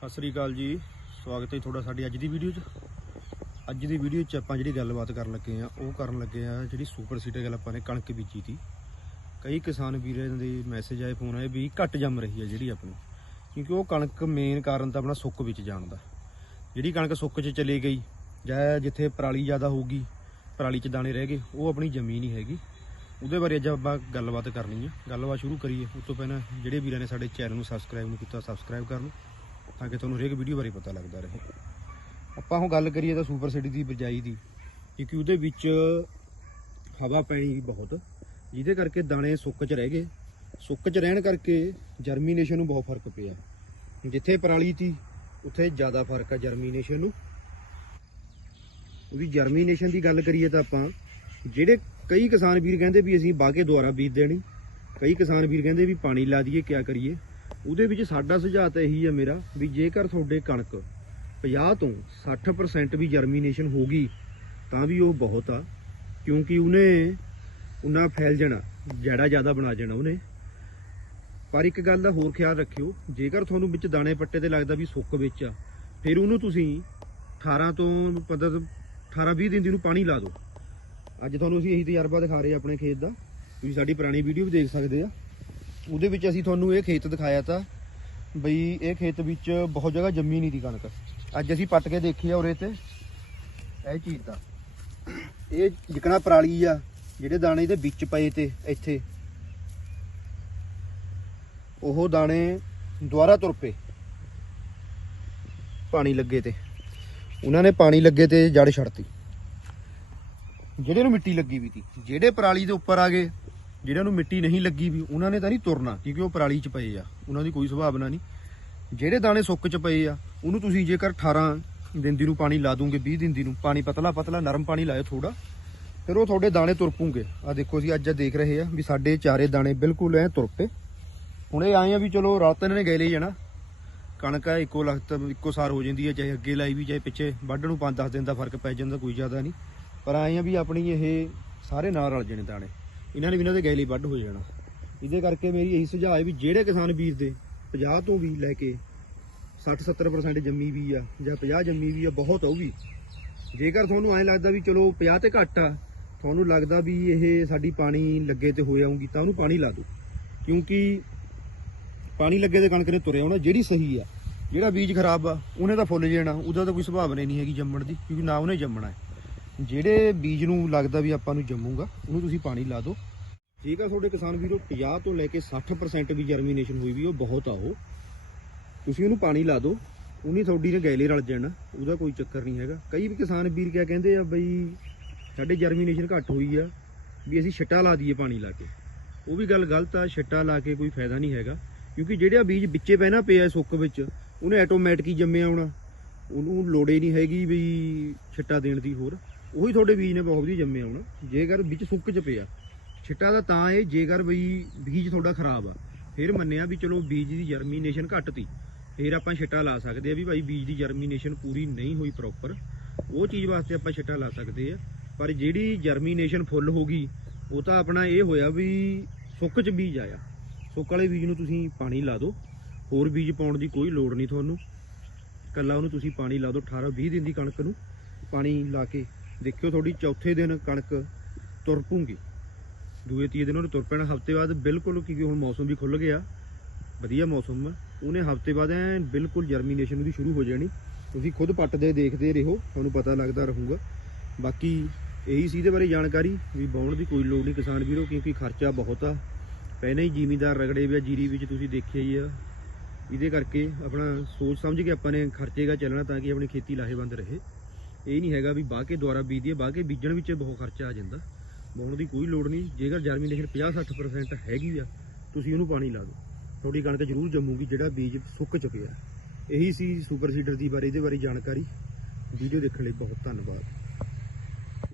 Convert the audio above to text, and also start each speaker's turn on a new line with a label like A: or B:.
A: ਸਤਿ ਸ੍ਰੀ ਅਕਾਲ ਜੀ। ਸਵਾਗਤ ਹੈ ਤੁਹਾਡਾ ਸਾਡੀ ਅੱਜ ਦੀ ਵੀਡੀਓ 'ਚ। ਅੱਜ ਦੀ ਵੀਡੀਓ 'ਚ ਆਪਾਂ ਜਿਹੜੀ ਗੱਲਬਾਤ ਕਰਨ ਲੱਗੇ ਆ ਉਹ ਕਰਨ ਲੱਗੇ ਆ ਜਿਹੜੀ ਸੁਪਰ ਸੀਟਰ ਗੱਲ ਆਪਾਂ ਨੇ ਕਣਕ ਬੀਜੀ ਤੀ ਕਈ ਕਿਸਾਨ ਵੀਰਾਂ ਦੇ ਮੈਸੇਜ ਆਏ ਫੋਨ ਆਏ ਵੀ ਘੱਟ ਜੰਮ ਰਹੀ ਹੈ ਜਿਹੜੀ ਆਪਣੀ। ਕਿਉਂਕਿ ਉਹ ਕਣਕ ਮੇਨ ਕਾਰਨ ਤਾਂ ਆਪਣਾ ਸੁੱਕ ਵਿੱਚ ਜਾਣ ਦਾ ਜਿਹੜੀ ਕਣਕ ਸੁੱਕ 'ਚ ਚਲੇ ਗਈ, ਜਾਂ ਜਿੱਥੇ ਪਰਾਲੀ ਜ਼ਿਆਦਾ ਹੋਊਗੀ, ਪਰਾਲੀ 'ਚ ਦਾਣੇ ਰਹਿ ਗਏ, ਉਹ ਆਪਣੀ ਜ਼ਮੀਨ ਹੀ ਹੈਗੀ। ਉਹਦੇ ਬਾਰੇ ਅੱਜ ਆਪਾਂ ਗੱਲਬਾਤ ਕਰਨੀ ਹੈ। ਗੱਲਬਾਤ ਸ਼ੁਰੂ ਕਰੀਏ। ਉਸ ਤੋਂ ਪਹਿਲਾਂ ਜਿਹੜੇ ਵੀਰਾਂ ਨੇ ਸਾਡੇ ਚੈਨਲ ਨੂੰ ਸਬਸਕ੍ਰਾਈਬ ਨਹੀਂ ਕੀਤਾ ਸਬਸਕ੍ਰਾਈਬ ਕਰ ਲਓ। ਤਾਂ ਕਿ ਤੁਹਾਨੂੰ ਹਰੇਕ ਵੀਡੀਓ ਬਾਰੇ ਪਤਾ ਲੱਗਦਾ ਰਹੇ। ਆਪਾਂ ਹੁਣ ਗੱਲ ਕਰੀਏ ਤਾਂ ਸੁਪਰ ਸਿਟੀ ਦੀ, ਬਜਾਈ ਦੀ, ਕਿਉਂਕਿ ਉਹਦੇ ਵਿੱਚ ਹਵਾ ਪੈਣੀ ਬਹੁਤ, ਜਿਹਦੇ ਕਰਕੇ ਦਾਣੇ ਸੁੱਕ 'ਚ ਰਹਿ ਗਏ। ਸੁੱਕ 'ਚ ਰਹਿਣ ਕਰਕੇ ਜਰਮੀਨੇਸ਼ਨ ਨੂੰ ਬਹੁਤ ਫ਼ਰਕ ਪਿਆ। ਜਿੱਥੇ ਪਰਾਲੀ ਸੀ, ਉੱਥੇ ਜ਼ਿਆਦਾ ਫ਼ਰਕ ਆ ਜਰਮੀਨੇਸ਼ਨ ਨੂੰ। ਉਹਦੀ ਜਰਮੀਨੇਸ਼ਨ ਦੀ ਗੱਲ ਕਰੀਏ ਤਾਂ ਆਪਾਂ, ਜਿਹੜੇ ਕਈ ਕਿਸਾਨ ਵੀਰ ਕਹਿੰਦੇ ਵੀ ਅਸੀਂ ਬਾਗੇ ਦੁਆਰਾ ਬੀਜ ਦੇਣੀ ਕਈ ਕਿਸਾਨ ਵੀਰ ਕਹਿੰਦੇ ਵੀ ਪਾਣੀ ਲਾ ਦਈਏ, ਕਿਆ ਕਰੀਏ। ਉਹਦੇ ਵਿੱਚ ਸਾਡਾ ਸੁਝਾਅ ਤਾਂ ਇਹੀ ਹੈ ਮੇਰਾ ਵੀ ਜੇਕਰ ਤੁਹਾਡੇ ਕਣਕ 50 ਤੋਂ 60% ਵੀ ਜਰਮੀਨੇਸ਼ਨ ਹੋ ਗਈ, ਤਾਂ ਵੀ ਉਹ ਬਹੁਤ ਆ, ਕਿਉਂਕਿ ਉਹਨੇ ਉਹਨਾਂ ਫੈਲ ਜਾਣਾ, ਜੜਾ ਜ਼ਿਆਦਾ ਬਣਾ ਜਾਣਾ ਉਹਨੇ। ਪਰ ਇੱਕ ਗੱਲ ਦਾ ਹੋਰ ਖਿਆਲ ਰੱਖਿਓ, ਜੇਕਰ ਤੁਹਾਨੂੰ ਵਿੱਚ ਦਾਣੇ ਪੱਟੇ ਤੇ ਲੱਗਦਾ ਵੀ ਸੁੱਕ ਵਿੱਚ ਆ, ਫਿਰ ਉਹਨੂੰ ਤੁਸੀਂ 18 ਤੋਂ ਪਤਾ 18 20 ਦਿਨ ਦੀ ਨੂੰ ਪਾਣੀ ਲਾ ਦਿਓ। ਅੱਜ ਤੁਹਾਨੂੰ ਅਸੀਂ ਇਹੀ ਤਜਰਬਾ ਦਿਖਾ ਰਹੇ ਆਪਣੇ ਖੇਤ ਦਾ। ਤੁਸੀਂ ਸਾਡੀ ਪੁਰਾਣੀ ਵੀਡੀਓ ਵੀ ਦੇਖ ਸਕਦੇ ਆ। ਉਹਦੇ ਵਿੱਚ ਅਸੀਂ ਤੁਹਾਨੂੰ ਇਹ ਖੇਤ ਦਿਖਾਇਆ ਤਾਂ ਬਈ ਇਹ ਖੇਤ ਵਿੱਚ ਬਹੁਤ ਜਗ੍ਹਾ ਜੰਮੀ ਨਹੀਂ ਦੀ ਕਣਕ। ਅੱਜ ਅਸੀਂ ਪੱਟ ਕੇ ਦੇਖੀ ਆ ਉਰੇ ਤੇ, ਇਹ ਚੀਜ਼ ਦਾ ਇਹ ਜਿਕਣਾ ਪਰਾਲੀ ਆ, ਜਿਹੜੇ ਦਾਣੇ ਦੇ ਵਿੱਚ ਪਏ ਤੇ ਇੱਥੇ। ਉਹ ਦਾਣੇ ਦੁਆਰਾ ਤੁਰ ਪਏ। ਪਾਣੀ ਲੱਗੇ ਤੇ। ਉਹਨਾਂ ਨੇ ਪਾਣੀ ਲੱਗੇ ਤੇ ਜੜ ਛੱਡਤੀ। ਜਿਹੜੇ ਨੂੰ ਮਿੱਟੀ ਲੱਗੀ ਵੀ ਤੀ ਜਿਹੜੇ ਪਰਾਲੀ ਦੇ ਉੱਪਰ ਆ ਗਏ ਜਿਹਨਾਂ ਨੂੰ ਮਿੱਟੀ ਨਹੀਂ ਲੱਗੀ ਵੀ, ਉਹਨਾਂ ਨੇ ਤਾਂ ਨਹੀਂ ਤੁਰਨਾ, ਕਿਉਂਕਿ ਉਹ ਪਰਾਲੀ 'ਚ ਪਏ ਆ। ਉਹਨਾਂ ਦੀ ਕੋਈ ਸੁਭਾਵਨਾ ਨਹੀਂ। ਜਿਹੜੇ ਦਾਣੇ ਸੁੱਕ 'ਚ ਪਏ ਆ, ਉਹਨੂੰ ਤੁਸੀਂ ਜੇਕਰ 18 ਦਿਨ ਦੀ ਨੂੰ ਪਾਣੀ ਲਾ ਦੂਗੇ 20 ਦਿਨ ਦੀ ਨੂੰ, ਪਾਣੀ ਪਤਲਾ ਪਤਲਾ, ਨਰਮ ਪਾਣੀ ਲਾਇਓ ਥੋੜਾ ਫਿਰ ਉਹ ਤੁਹਾਡੇ ਦਾਣੇ ਤੁਰ ਪੂਗੇ। ਆ ਦੇਖੋ ਅਸੀਂ ਅੱਜ ਦੇਖ ਰਹੇ ਆ ਵੀ ਸਾਡੇ ਚਾਰੇ ਦਾਣੇ ਬਿਲਕੁਲ ਐ ਤੁਰ ਪਏ। ਹੁਣ ਇਹ ਆਏ ਆ ਵੀ ਚਲੋ ਰਾਤ ਇਹਨਾਂ ਨੇ ਗਏ ਲਈ ਜਾਣਾ। ਕਣਕ ਆ, ਇੱਕੋ ਲਖਤ, ਇੱਕੋ ਸਾਰ ਹੋ ਜਾਂਦੀ ਹੈ ਚਾਹੇ ਅੱਗੇ ਲਾਈ ਵੀ, ਚਾਹੇ ਪਿੱਛੇ ਵੱਢ ਨੂੰ 5-10 ਦਿਨ ਦਾ ਫ਼ਰਕ ਪੈ ਜਾਂਦਾ, ਕੋਈ ਜ਼ਿਆਦਾ ਨਹੀਂ। ਪਰ ਆਏ ਆ ਵੀ ਆਪਣੀ ਇਹ ਸਾਰੇ ਨਾਲ ਰਲ ਜਾਣੇ ਦਾਣੇ। ਇਹਨਾਂ ਨੇ ਵੀ ਇਹਨਾਂ ਦੇ ਗਏ ਲਈ ਵੱਢ ਹੋ ਜਾਣਾ। ਇਹਦੇ ਕਰਕੇ ਮੇਰੀ ਇਹੀ ਸੁਝਾਅ ਹੈ ਵੀ ਜਿਹੜੇ ਕਿਸਾਨ ਬੀਜ ਦੇ 50 ਤੋਂ ਵੀ ਲੈ ਕੇ 60-70% ਜੰਮੀ ਵੀ ਆ ਜਾਂ 50 ਜੰਮੀ ਵੀ ਆ, ਬਹੁਤ ਆ ਜੇਕਰ ਤੁਹਾਨੂੰ ਐਂ ਲੱਗਦਾ ਵੀ ਚਲੋ 50 ਤੇ ਘੱਟ ਆ, ਤੁਹਾਨੂੰ ਲੱਗਦਾ ਵੀ ਇਹ ਸਾਡੀ ਪਾਣੀ ਲੱਗੇ ਤੇ ਹੋ ਜਾਊਗੀ ਤਾਂ ਉਹਨੂੰ ਪਾਣੀ ਲਾ ਦਿਓ। ਕਿਉਂਕਿ ਪਾਣੀ ਲੱਗੇ ਤੇ ਕਣਕ ਨੇ ਤੁਰਿਆ ਹੋਣਾ, ਜਿਹੜੀ ਸਹੀ ਆ। ਜਿਹੜਾ ਬੀਜ ਖਰਾਬ ਆ, ਉਹਨੇ ਤਾਂ ਫੁੱਲ ਜਾਣਾ, ਉਹਦਾ ਤਾਂ ਕੋਈ ਸੰਭਾਵਨਾ ਨਹੀਂ ਹੈਗੀ ਜੰਮਣ ਦੀ, ਕਿਉਂਕਿ ਨਾ ਉਹਨੇ ਜੰਮਣਾ ਹੈ। ਜਿਹੜੇ ਬੀਜ ਨੂੰ ਲੱਗਦਾ ਵੀ ਆਪਾਂ ਨੂੰ ਜੰਮੂਗਾ, ਉਹਨੂੰ ਤੁਸੀਂ ਪਾਣੀ ਲਾ ਦਿਓ। ਠੀਕ ਆ ਤੁਹਾਡੇ ਕਿਸਾਨ ਵੀਰੋ 50 ਤੋਂ ਲੈ ਕੇ 60% ਵੀ ਜਰਮੀਨੇਸ਼ਨ ਹੋਈ ਵੀ ਉਹ ਬਹੁਤ ਆ ਉਹ। ਤੁਸੀਂ ਉਹਨੂੰ ਪਾਣੀ ਲਾ ਦਿਓ, ਉਹਨੇ ਤੁਹਾਡੀ ਨੇ ਗੈਲੇ ਰਲ ਜਾਣਾ, ਉਹਦਾ ਕੋਈ ਚੱਕਰ ਨਹੀਂ ਹੈਗਾ। ਕਈ ਵੀ ਕਿਸਾਨ ਵੀਰ ਕਿਆ ਕਹਿੰਦੇ ਆ ਬਈ, ਸਾਡੇ ਜਰਮੀਨੇਸ਼ਨ ਘੱਟ ਹੋਈ ਆ, ਵੀ ਅਸੀਂ ਛਿੱਟਾ ਲਾ ਦਈਏ ਪਾਣੀ ਲਾ ਕੇ। ਉਹ ਵੀ ਗੱਲ ਗਲਤ ਆ, ਛੱਟਾ ਲਾ ਕੇ ਕੋਈ ਫਾਇਦਾ ਨਹੀਂ ਹੈਗਾ। ਕਿਉਂਕਿ ਜਿਹੜਾ ਬੀਜ ਵਿੱਚੇ ਪੈਣਾ ਪਿਆ ਸੁੱਕ ਵਿੱਚ, ਉਹਨੇ ਆਟੋਮੈਟਿਕ ਹੀ ਜੰਮਿਆ ਆਉਣਾ ਉਹਨੂੰ ਲੋੜੇ ਨਹੀਂ ਹੈਗੀ ਵੀ ਛਿੱਟਾ ਦੇਣ ਦੀ ਹੋਰ। ਉਹੀ ਤੁਹਾਡੇ ਬੀਜ ਨੇ ਬਹੁਤ ਵਧੀਆ ਜੰਮਿਆ ਆਉਣਾ ਜੇਕਰ ਵਿੱਚ ਸੁੱਕ ਚ ਪਿਆ। ਛਿੱਟਾ ਦਾ ਤਾਂ ਇਹ ਜੇਕਰ ਬਈ ਬੀਜ ਤੁਹਾਡਾ ਖਰਾਬ ਆ। ਫਿਰ ਮੰਨਿਆ ਵੀ ਚਲੋ ਬੀਜ ਦੀ ਜਰਮੀਨੇਸ਼ਨ ਘੱਟ ਤੀ। ਫਿਰ ਆਪਾਂ ਛਿੱਟਾ ਲਾ ਸਕਦੇ ਆ ਵੀ ਭਾਈ ਬੀਜ ਦੀ ਜਰਮੀਨੇਸ਼ਨ ਪੂਰੀ ਨਹੀਂ ਹੋਈ ਪ੍ਰੋਪਰ ਉਹ ਚੀਜ਼ ਵਾਸਤੇ ਆਪਾਂ ਛਿੱਟਾ ਲਾ ਸਕਦੇ ਆ। ਪਰ ਜਿਹੜੀ ਜਰਮੀਨੇਸ਼ਨ ਫੁੱਲ ਹੋ ਗਈ, ਉਹ ਤਾਂ ਆਪਣਾ ਇਹ ਹੋਇਆ ਵੀ ਸੁੱਕ ਚ ਬੀਜ ਆਇਆ। ਸੁੱਕ ਵਾਲੇ ਬੀਜ ਨੂੰ ਤੁਸੀਂ ਪਾਣੀ ਲਾ ਦਿਓ। ਹੋਰ ਬੀਜ ਪਾਉਣ ਦੀ ਕੋਈ ਲੋੜ ਨਹੀਂ ਤੁਹਾਨੂੰ। ਕੱਲਾ ਉਹਨੂੰ ਤੁਸੀਂ ਪਾਣੀ ਲਾ ਦਿਓ 18 20 ਦਿਨ ਦੀ ਕਣਕ ਨੂੰ ਪਾਣੀ ਲਾ ਕੇ। ਦੇਖਿਓ ਤੁਹਾਡੀ ਚੌਥੇ ਦਿਨ ਕਣਕ ਤੁਰ ਪੂੰਗੀ। ਦੂਏ ਤੀਏ ਦਿਨ ਉਹਨੇ ਤੁਰ ਪੈਣਾ। ਹਫ਼ਤੇ ਬਾਅਦ ਬਿਲਕੁਲ ਕਿਉਂਕਿ ਹੁਣ ਮੌਸਮ ਵੀ ਖੁੱਲ ਗਿਆ। ਵਧੀਆ ਮੌਸਮ ਆ। ਉਹਨੇ ਹਫ਼ਤੇ ਬਾਅਦ ਐ ਬਿਲਕੁਲ ਜਰਮੀਨੇਸ਼ਨ ਉਹਦੀ ਸ਼ੁਰੂ ਹੋ ਜਾਣੀ। ਤੁਸੀਂ ਖੁਦ ਪੱਟਦੇ ਦੇਖਦੇ ਰਹੋ। ਤੁਹਾਨੂੰ ਪਤਾ ਲੱਗਦਾ ਰਹੂਗਾ। ਬਾਕੀ ਇਹੀ ਸੀ ਇਹਦੇ ਬਾਰੇ ਜਾਣਕਾਰੀ ਵੀ ਬਾਉਣ ਦੀ ਕੋਈ ਲੋੜ ਨਹੀਂ ਕਿਸਾਨ ਵੀਰੋ, ਕਿਉਂਕਿ ਖਰਚਾ ਬਹੁਤ ਆ। ਪਹਿਲਾਂ ਹੀ ਜ਼ਿਮੀਦਾਰ ਰਗੜੇ ਪਿਆ ਜੀਰੀ ਵਿੱਚ ਤੁਸੀਂ ਦੇਖਿਆ ਹੀ ਆ। ਇਹਦੇ ਕਰਕੇ ਆਪਣਾ ਸੋਚ ਸਮਝ ਕੇ ਆਪਾਂ ਨੇ ਖਰਚੇਗਾ ਚੱਲਣਾ ਤਾਂ ਕਿ ਆਪਣੀ ਖੇਤੀ ਲਾਹੇਵੰਦ ਰਹੇ। ਇਹ ਨਹੀਂ ਹੈਗਾ ਵੀ ਬਾਹ ਕੇ ਦੁਆਰਾ ਬੀਜੀਏ ਬਾਹ ਕੇ ਬੀਜਣ ਵਿੱਚ ਬਹੁਤ ਖਰਚਾ ਆ ਜਾਂਦਾ। ਬਾਉਣ ਦੀ ਕੋਈ ਲੋੜ ਨਹੀਂ, ਜੇਕਰ ਜਰਮੀਨੇਸ਼ਨ 50-60% ਹੈਗੀ ਆ, ਤੁਸੀਂ ਉਹਨੂੰ ਪਾਣੀ ਲਾ ਦਿਓ। ਤੁਹਾਡੀ ਕਣਕ ਜ਼ਰੂਰ ਜੰਮੂਗੀ, ਜਿਹੜਾ ਬੀਜ ਸੁੱਕ ਚੁੱਕਿਆ। ਇਹੀ ਸੀ ਸੁਪਰ ਸੀਡਰ ਦੀ ਬਾਰੇ, ਇਹਦੇ ਬਾਰੇ ਜਾਣਕਾਰੀ। ਵੀਡੀਓ ਦੇਖਣ ਲਈ ਬਹੁਤ ਧੰਨਵਾਦ।